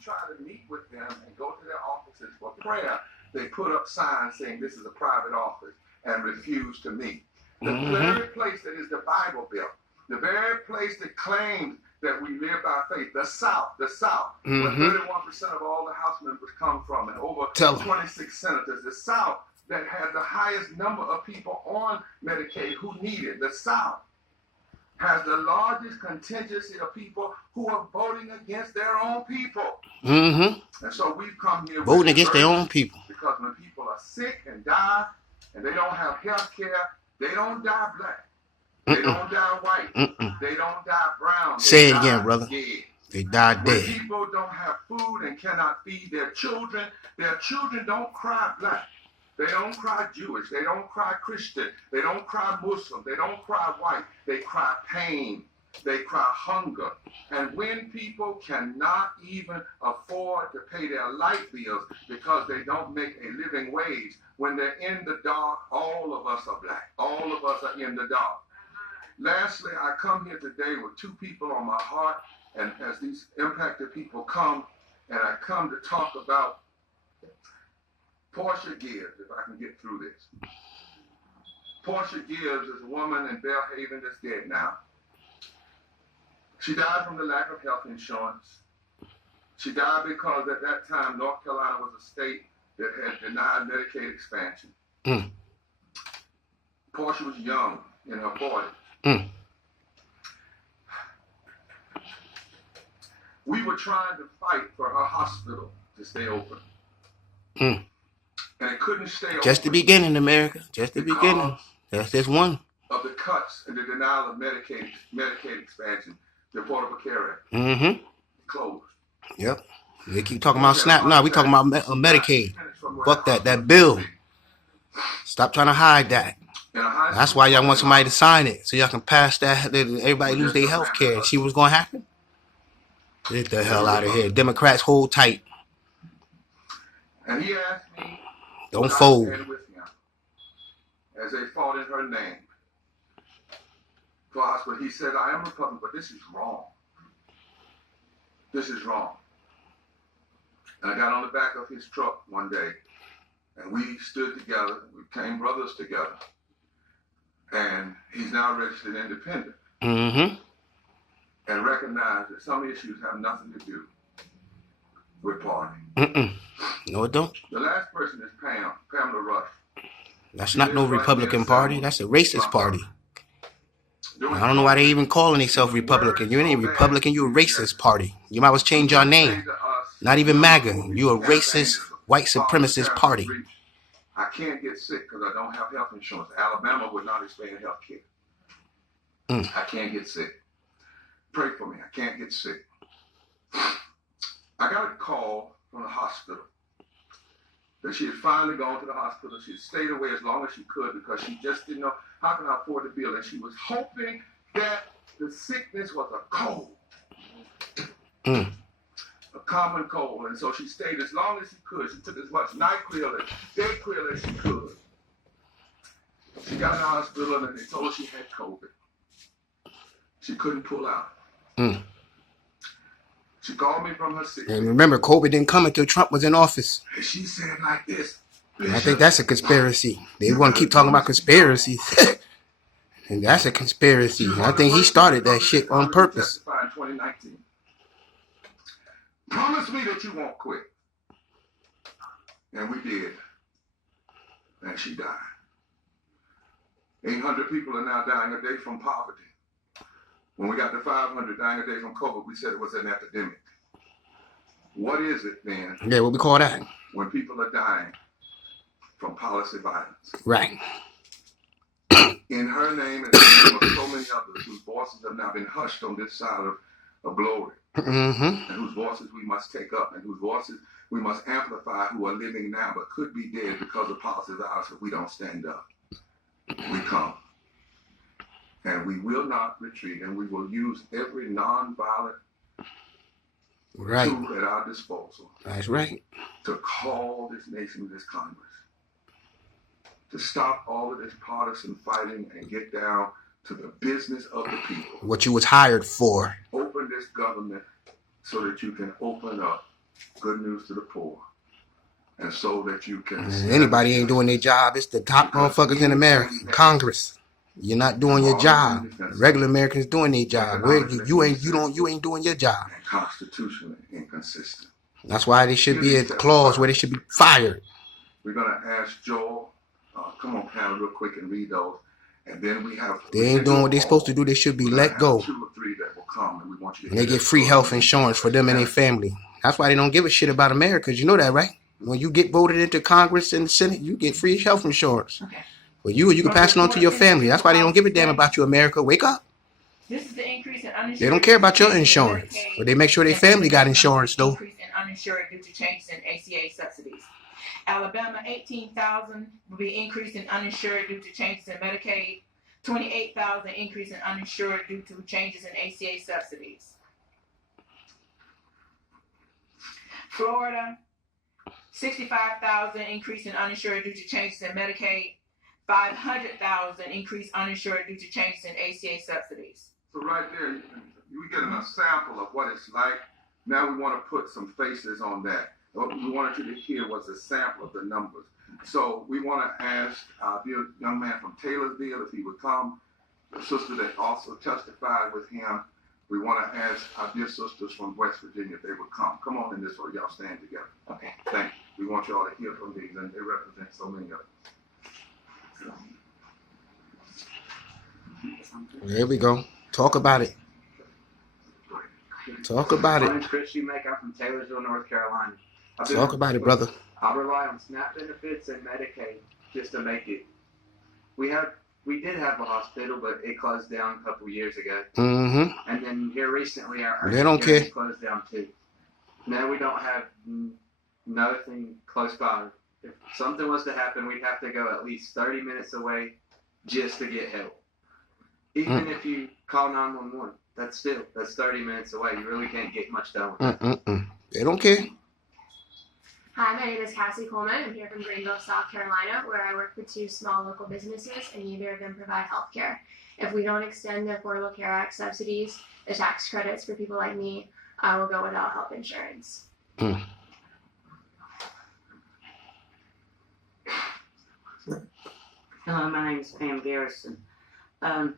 try to meet with them and go to their offices for prayer, they put up signs saying this is a private office and refuse to meet. The very place that is the Bible Belt, the very place that claims that we live by faith, the South, where 31% of all the House members come from and over 26 senators, the South that has the highest number of people on Medicaid who need it, the South has the largest contingency of people who are voting against their own people. And so we've come here voting against their own people. Because when people are sick and die and they don't have health care, they don't die black. They don't die white. They don't die brown. Say it again, brother. Dead. They die dead. When people don't have food and cannot feed their children don't cry black. They don't cry Jewish. They don't cry Christian. They don't cry Muslim. They don't cry white. They cry pain. They cry hunger. And when people cannot even afford to pay their light bills because they don't make a living wage, when they're in the dark, all of us are black. All of us are in the dark. Lastly, I come here today with two people on my heart, and as these impacted people come, and I come to talk about Portia Gibbs, if I can get through this. Portia Gibbs is a woman in Belhaven that's dead now. She died from the lack of health insurance. She died because at that time, North Carolina was a state that had denied Medicaid expansion. Portia was young, in her 40s. We were trying to fight for her hospital to stay open. And it couldn't stay open. Just the beginning, America. Just the beginning. That's just one. Of the cuts and the denial of Medicaid expansion. The Affordable Care Act. Closed. Yep. They keep talking about SNAP. No, we talking about Medicaid. Fuck that. That bill. Stop trying to hide that. That's why y'all want somebody to sign it. So y'all can pass that. Everybody lose their health care. See what's going to happen? Get the hell out of here. Democrats hold tight. And he asked me, don't fold. As they fought in her name. For hospital, he said, I am Republican, but this is wrong. This is wrong. And I got on the back of his truck one day, and we stood together. We became brothers together. And he's now registered independent. And recognized that some issues have nothing to do with party. No, it don't. The last person is Pamela Rush. That's not no Republican party. That's a racist party. I don't know why they even calling themselves Republican. You ain't Republican. You a racist party. You might as well change your name. Not even MAGA. You a racist, white supremacist party. I can't get sick because I don't have health insurance. Alabama would not expand health care. I can't get sick. Pray for me. I can't get sick. I got a call from the hospital that she had finally gone to the hospital. She had stayed away as long as she could because she just didn't know how can I afford the bill. And she was hoping that the sickness was a cold. A common cold. And so she stayed as long as she could. She took as much NyQuil and Dayquil as she could. She got in the hospital and they told her she had COVID. She couldn't pull out. She called me from her sick. And remember, COVID didn't come until Trump was in office. And she said like this. I think that's a conspiracy. They want to keep talking about conspiracies. And that's a conspiracy. I think he started that shit on purpose. In 2019. Promise me that you won't quit. And we did. And she died. 800 people are now dying a day from poverty. When we got to 500 dying a day from COVID, we said it was an epidemic. What is it then? Yeah, what we call that? When people are dying from policy violence. Right. In her name and in the name of so many others whose voices have now been hushed on this side of glory. And whose voices we must take up and whose voices we must amplify who are living now but could be dead because of policy violence if we don't stand up. We come. And we will not retreat, and we will use every nonviolent tool at our disposal. That's right. To call this nation, this Congress, to stop all of this partisan fighting and get down to the business of the people. What you was hired for. Open this government so that you can open up good news to the poor, and so that you can. Anybody ain't doing their job. It's the top motherfuckers in America, Congress. You're not doing your job. Regular Americans doing their job. Where you ain't doing your job. And constitutionally inconsistent. That's why there should be a clause where they should be fired. We're gonna ask Joel. Come on, panel, real quick and read those. And then we have. They ain't doing what they're supposed to do. They should be let go. 2 or 3 that will come, and we want you to. And they get free health insurance for them and their family. That's why they don't give a shit about America. You know that, right? When you get voted into Congress and the Senate, you get free health insurance. Okay. Well, you can pass it on to your family. That's why they don't give a damn about you, America. Wake up. This is the increase in uninsured. They don't care about your insurance, but they make sure their family got insurance though. Increase in uninsured due to changes in ACA subsidies. Alabama, 18,000 will be increased in uninsured due to changes in Medicaid. 28,000 increase in uninsured due to changes in ACA subsidies. Florida, 65,000 increase in uninsured due to changes in Medicaid. 500,000 increase uninsured due to changes in ACA subsidies. So right there, you getting a sample of what it's like. Now we want to put some faces on that. What we wanted you to hear was a sample of the numbers. So we want to ask our dear young man from Taylorsville if he would come. The sister that also testified with him. We want to ask our dear sisters from West Virginia if they would come. Come on in this way. Y'all stand together. Okay. Thank you. We want y'all to hear from these, and they represent so many of them. There we go. Talk about it. Talk about My it. name's Chris Shoemaker. I'm from Taylorsville, North Carolina. Talk about it, brother. I rely on SNAP benefits and Medicaid just to make it. We did have a hospital, but it closed down a couple years ago. Mm-hmm. And then here recently, our They don't care. closed down too. Now we don't have nothing close by. If something was to happen, we'd have to go at least 30 minutes away just to get help. Even if you call 911, that's 30 minutes away. You really can't get much done with that. They don't care. Hi, my name is Cassie Coleman. I'm here from Greenville, South Carolina, where I work with 2 small local businesses, and neither of them provide health care. If we don't extend the Affordable Care Act subsidies, the tax credits for people like me, I will go without health insurance. Hello, my name is Pam Garrison. I've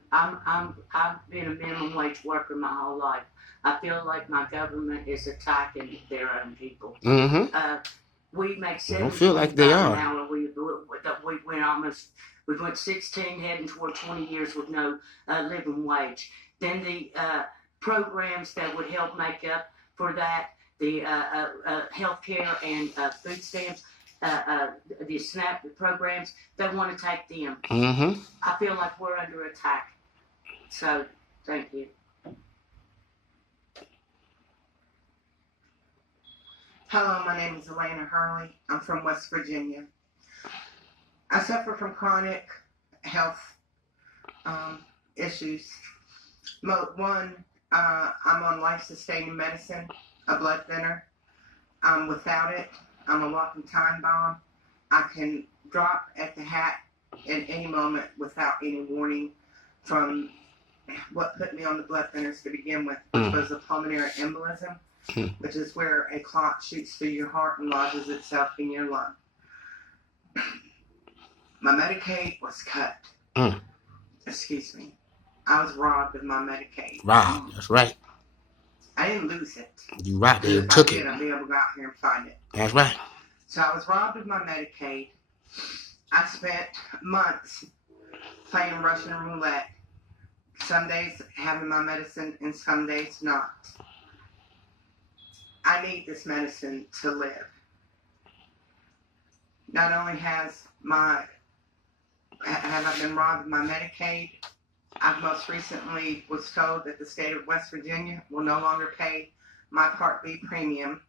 been a minimum wage worker my whole life. I feel like my government is attacking their own people. We make $7 don't feel like they are. an hour. We went 16, heading toward 20 years with no living wage. Then the programs that would help make up for that, the health care and food stamps, the SNAP programs, they want to take them. I feel like we're under attack. So, thank you. Hello, my name is Elena Hurley. I'm from West Virginia. I suffer from chronic health issues. One, I'm on life-sustaining medicine, a blood thinner. Without it, I'm a walking time bomb. I can drop at the hat at any moment without any warning from what put me on the blood thinners to begin with, which was a pulmonary embolism, which is where a clot shoots through your heart and lodges itself in your lung. My Medicaid was cut. Excuse me. I was robbed of my Medicaid. Robbed. That's right. I didn't lose it. You right. They If took I did, it. I'd be able to go out here and find it. That's right. So I was robbed of my Medicaid. I spent months playing Russian roulette. Some days having my medicine and some days not. I need this medicine to live. Not only have I been robbed of my Medicaid, I most recently was told that the state of West Virginia will no longer pay my Part B premium.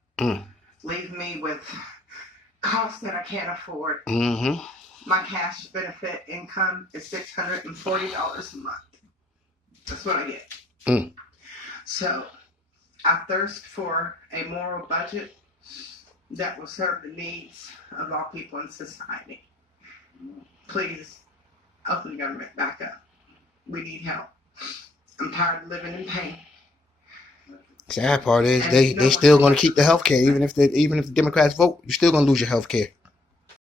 Leave me with costs that I can't afford. My cash benefit income is $640 a month. That's what I get. So I thirst for a moral budget that will serve the needs of all people in society. Please open the government back up. We need help. I'm tired of living in pain. Sad part is they still gonna keep the health care even if the Democrats vote. You're still gonna lose your health care.